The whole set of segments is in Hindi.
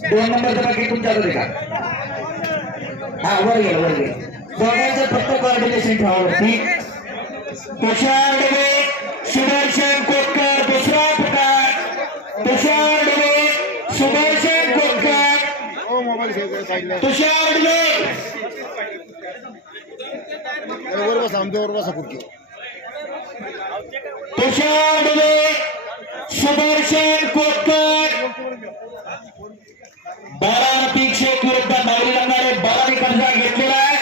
दोन नंबरचं पाकिट तुमच्याकडे का हा वर गेलं वर गेलं दोघांचं फक्त कॉर्डिनेशन ठेवावरती तुषार डबे सुदर्शन कोटकर दुसरा प्रकार. तुषार डबे सुदर्शन कोटकर. तुषार डबे. वर बसा आमच्यावर बसा खुर्ची तुषार डबे. बारा तीनशे विरुद्ध नवरी रंगाने बारा कर्जा घेतलेला आहे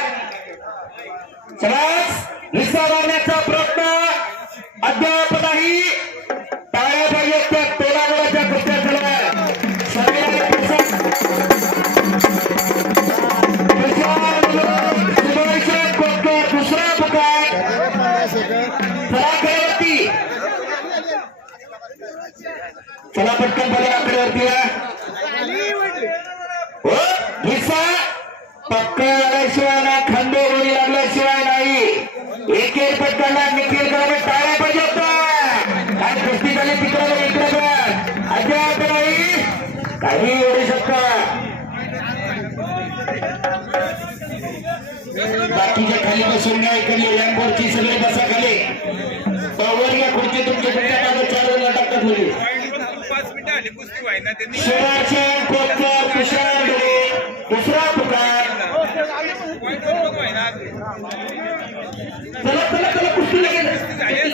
मारण्याचा प्रयत्न अद्याप नाही दुसरा पुकार। चला खेळवरती चला पटकन बघा आकडेवरती पक्का आल्याशिवाय गोळी लागल्याशिवाय नाही। एक एक पटकांना निखिल करावे टाळ्या पाहिजे काय कुस्ती झाली तिकडे इकडे बघ अद्याप नाही काही होऊ शकतं बाकीच्या खाली बसून घ्या इकडली रँगबोर्डची सगळे बसा खाली। वर घ्या खुर्ची तुमच्या तुमच्या मागे चार जण टाकतात मुली पाच मिनिटं आली कुस्ती व्हायना त्यांनी सुदर्शन कोटकर तुषार दुसरा चला चला चला कुस्ती लगेच